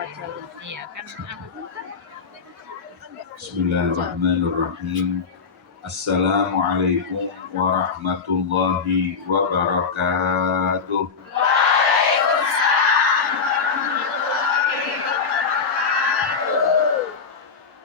Iya kan Bismillahirrahmanirrahim. Assalamualaikum warahmatullahi wabarakatuh.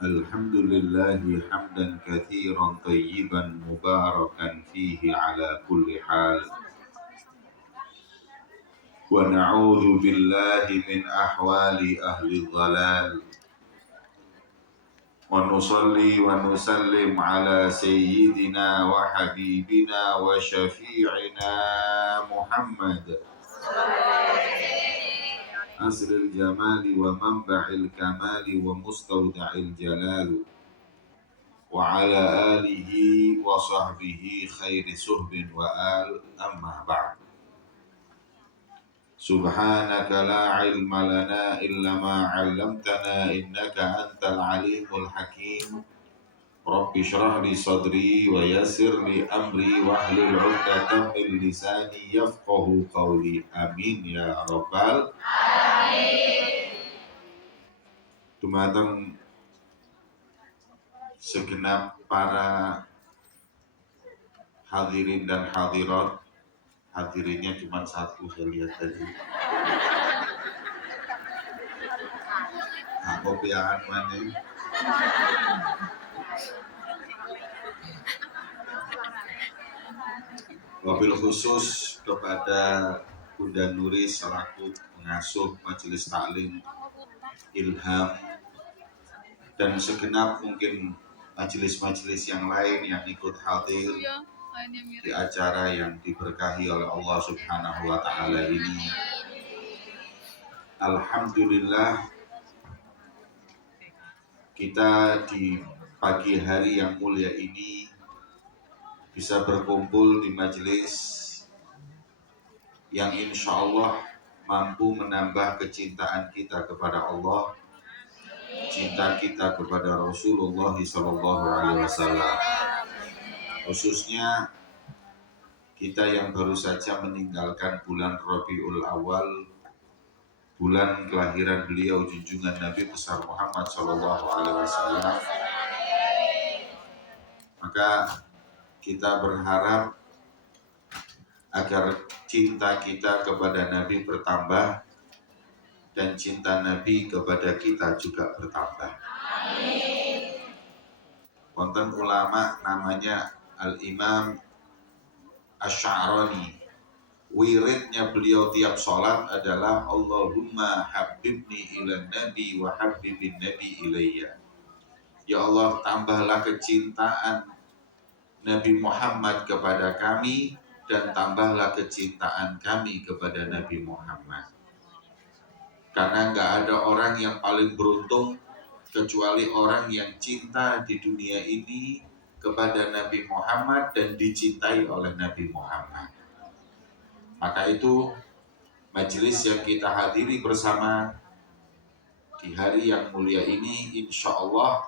Alhamdulillahi hamdan katsiran tayyiban mubarakan fihi ala kulli hal. Wa na'udzu billahi min ahwali ahli dhalal. Wa nusalli wa nusallim ala sayyidina wa habibina wa syafi'ina Muhammad asril jamali wa manba'il kamali wa mustawda'il jalal wa ala alihi wa sahbihi khairi suhbin wa al amma ba'd. Subhanaka la ilma lana illa ma 'allamtana innaka antal alimul hakim. Rabbi shrah li sadri wa yassir li amri wahlul 'uqdatam min lisani yafqahu qawli. Amin ya rabbal alamin. Dumateng segenap para hadirin dan hadirat. Hadirinnya cuma satu saya lihat tadi. Nah, kopiahan mana? Wabil khusus kepada Bunda Nuri selaku pengasuh Majelis Taklim Ilham dan segenap mungkin majelis-majelis yang lain yang ikut hadir di acara yang diberkahi oleh Allah Subhanahu wa taala ini. Alhamdulillah kita di pagi hari yang mulia ini bisa berkumpul di majelis yang insya Allah mampu menambah kecintaan kita kepada Allah, cinta kita kepada Rasulullah SAW. Khususnya kita yang baru saja meninggalkan bulan Rabiul Awal, bulan kelahiran beliau junjungan Nabi besar Muhammad SAW. Maka kita berharap agar cinta kita kepada Nabi bertambah dan cinta Nabi kepada kita juga bertambah. Wonten ulama namanya Al-Imam Asy'arani. Wiridnya beliau tiap sholat adalah Allahumma habibni ilan nabi wa habibin nabi ilayya. Ya Allah, tambahlah kecintaan Nabi Muhammad kepada kami dan tambahlah kecintaan kami kepada Nabi Muhammad. Karena nggak ada orang yang paling beruntung kecuali orang yang cinta di dunia ini kepada Nabi Muhammad dan dicintai oleh Nabi Muhammad. Maka itu majelis yang kita hadiri bersama di hari yang mulia ini insya Allah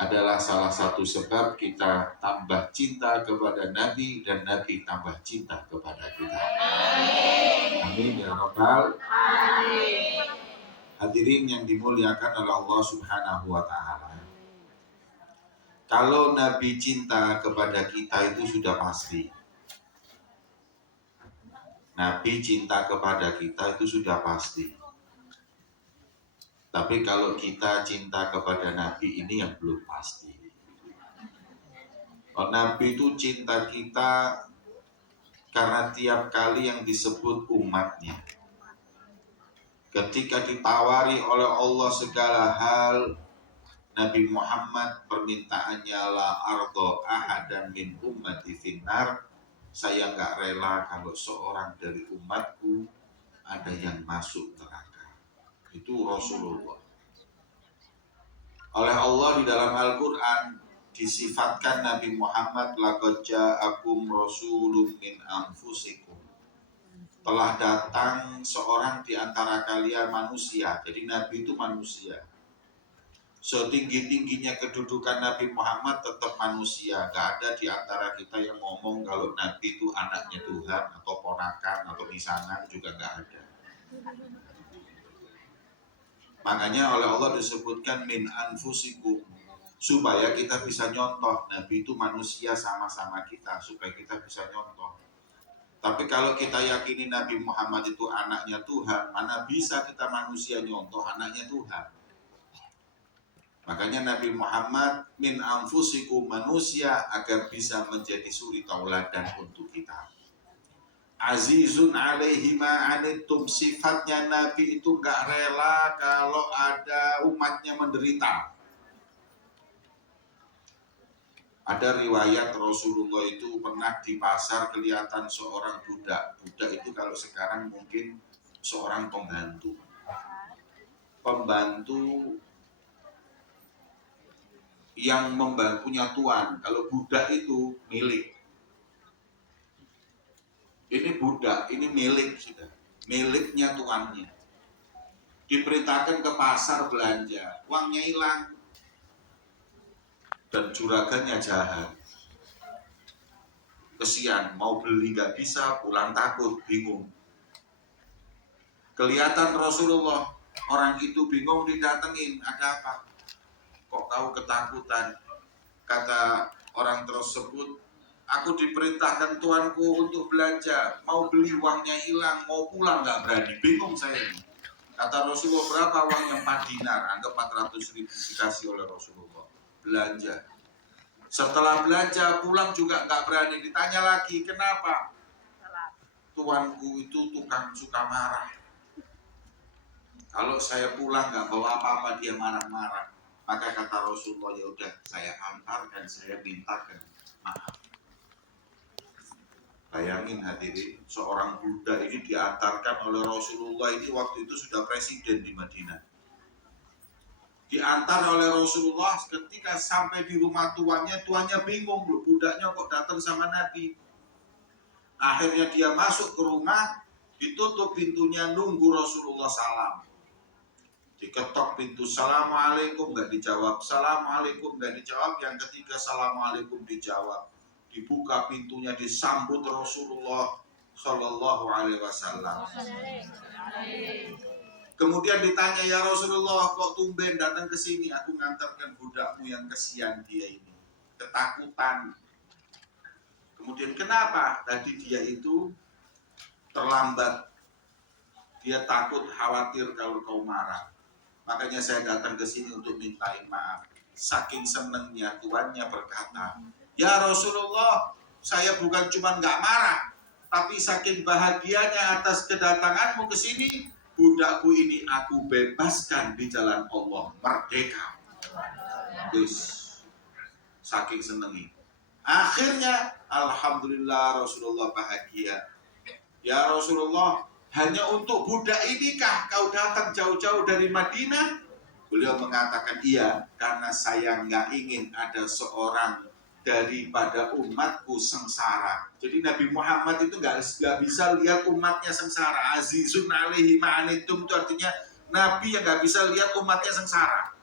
adalah salah satu sebab kita tambah cinta kepada Nabi dan Nabi tambah cinta kepada kita. Amin ya rabbal alamin. Hadirin yang dimuliakan oleh Allah Subhanahu wa taala. Kalau Nabi cinta kepada kita itu sudah pasti. Nabi cinta kepada kita itu sudah pasti. Tapi kalau kita cinta kepada Nabi ini yang belum pasti. Oh, Nabi itu cinta kita karena tiap kali yang disebut umatnya. Ketika ditawari oleh Allah segala hal, Nabi Muhammad permintaannya la ardo ahadan min ummati finnar. Saya nggak rela kalau seorang dari umatku ada yang masuk neraka. Itu Rasulullah. Oleh Allah di dalam Al-Quran disifatkan Nabi Muhammad laqad ja'akum rasulun min anfusikum. Telah datang seorang di antara kalian manusia. Jadi Nabi itu manusia. Setinggi-tingginya kedudukan Nabi Muhammad tetap manusia. Gak ada di antara kita yang ngomong kalau Nabi itu anaknya Tuhan atau ponakan atau misanan, juga gak ada. Makanya oleh Allah disebutkan min anfusikum, supaya kita bisa nyontoh. Nabi itu manusia sama-sama kita, supaya kita bisa nyontoh. Tapi kalau kita yakini Nabi Muhammad itu anaknya Tuhan, mana bisa kita manusia nyontoh anaknya Tuhan? Makanya Nabi Muhammad min anfusikum, manusia, agar bisa menjadi suri tauladan untuk kita. Azizun alaihi ma'anittum, sifatnya Nabi itu gak rela kalau ada umatnya menderita. Ada riwayat Rasulullah itu pernah di pasar kelihatan seorang budak. Budak itu kalau sekarang mungkin seorang pembantu. Pembantu yang punya tuan. Kalau budak itu milik. Ini budak, ini milik sudah. Miliknya tuannya. Diperintahkan ke pasar belanja. Uangnya hilang. Dan juragannya jahat. Kesian, mau beli gak bisa, pulang takut, bingung. Kelihatan Rasulullah, orang itu bingung, didatengin, ada apa? Kok kau ketakutan? Kata orang tersebut, aku diperintahkan tuanku untuk belanja, mau beli uangnya hilang, mau pulang gak berani, bingung saya ini. Kata Rasulullah, berapa uangnya? 4 dinar, anggap 400.000 dikasih oleh Rasulullah. Belanja. Setelah belanja pulang juga nggak berani, ditanya lagi, kenapa? Tuanku itu tukang suka marah. Kalau saya pulang nggak bawa apa-apa dia marah-marah. Maka kata Rasulullah, ya udah saya antarkan, saya mintakan maaf. Bayangin hadirin, seorang budak ini diantarkan oleh Rasulullah, ini waktu itu sudah presiden di Madinah. Diantar oleh Rasulullah, ketika sampai di rumah tuannya bingung, loh, budaknya kok datang sama Nabi. Akhirnya dia masuk ke rumah, ditutup pintunya, nunggu Rasulullah salam. Diketok pintu, Assalamualaikum, nggak dijawab. Assalamualaikum, nggak dijawab. Yang ketiga, Assalamualaikum, dijawab. Dibuka pintunya, disambut Rasulullah Shallallahu Alaihi Wasallam. Kemudian ditanya, ya Rasulullah, kok tumben datang ke sini? Aku ngantarkan budakmu yang kesian dia ini, ketakutan. Kemudian kenapa? Tadi dia itu terlambat. Dia takut, khawatir kalau kau marah. Makanya saya datang ke sini untuk mintain maaf. Saking senangnya tuannya berkata, ya Rasulullah, saya bukan cuma nggak marah, tapi saking bahagianya atas kedatanganmu ke sini, budakku ini aku bebaskan di jalan Allah, merdeka. Terus saking senengi. Akhirnya alhamdulillah Rasulullah bahagia. Ya Rasulullah, hanya untuk budak inikah kau datang jauh-jauh dari Madinah? Beliau mengatakan iya, karena saya nggak ingin ada seorang daripada umatku sengsara. Jadi Nabi Muhammad itu nggak bisa lihat umatnya sengsara. Azizun alaihi ma'anittum itu artinya Nabi yang nggak bisa lihat umatnya sengsara.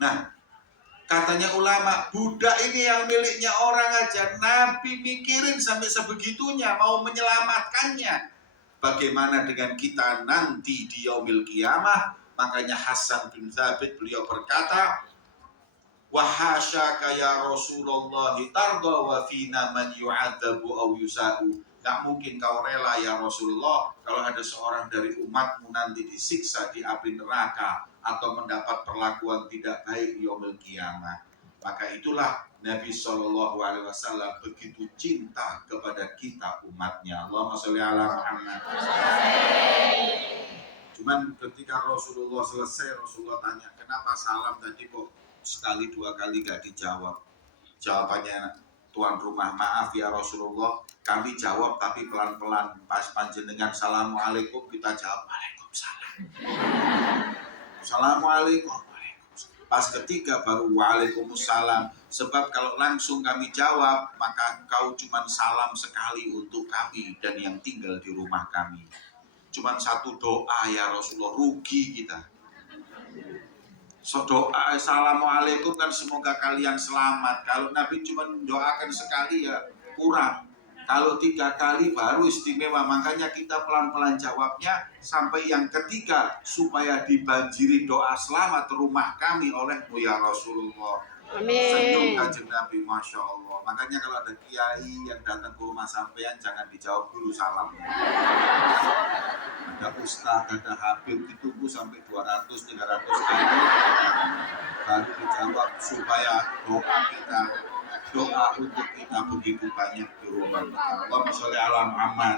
Nah, katanya ulama, budak ini yang miliknya orang aja, Nabi mikirin sampai sebegitunya, mau menyelamatkannya. Bagaimana dengan kita nanti di yaumil qiyamah? Makanya Hasan bin Thabit beliau berkata, wahasyaka ya Rasulullah tarda wa fina man yu'adzabu aw yusa'u. Gak mungkin kau rela ya Rasulullah kalau ada seorang dari umatmu nanti disiksa di api neraka atau mendapat perlakuan tidak baik di yaumil qiyamah. Maka itulah Nabi SAW begitu cinta kepada kita umatnya. Allahumma sholli ala Muhammad. Cuman ketika Rasulullah selesai, Rasulullah tanya, kenapa salam tadi kok sekali dua kali gak dijawab? Jawabannya tuan rumah, maaf ya Rasulullah, kami jawab tapi pelan-pelan. Pas panjenengan Assalamualaikum, kita jawab Waalaikumsalam. Assalamualaikum. Pas ketiga baru Waalaikumsalam. Sebab kalau langsung kami jawab, maka engkau cuma salam sekali untuk kami dan yang tinggal di rumah kami. Cuman satu doa ya Rasulullah, rugi kita. So doa Assalamualaikum kan semoga kalian selamat. Kalau Nabi cuma doakan sekali ya kurang. Kalau 3 kali baru istimewa, makanya kita pelan-pelan jawabnya sampai yang ketiga supaya dibanjiri doa selamat rumah kami olehmu ya Rasulullah. Senyum Amin. kanjeng Nabi, Masya Allah. Makanya kalau ada kiai yang datang ke rumah sampean jangan dijawab dulu salam. Ada ustadz, ada habib, ditunggu sampai 200-300 kali baru dijawab supaya doa untuk kita begitu banyak di rumah kita. Allahumma sholli ala Muhammad.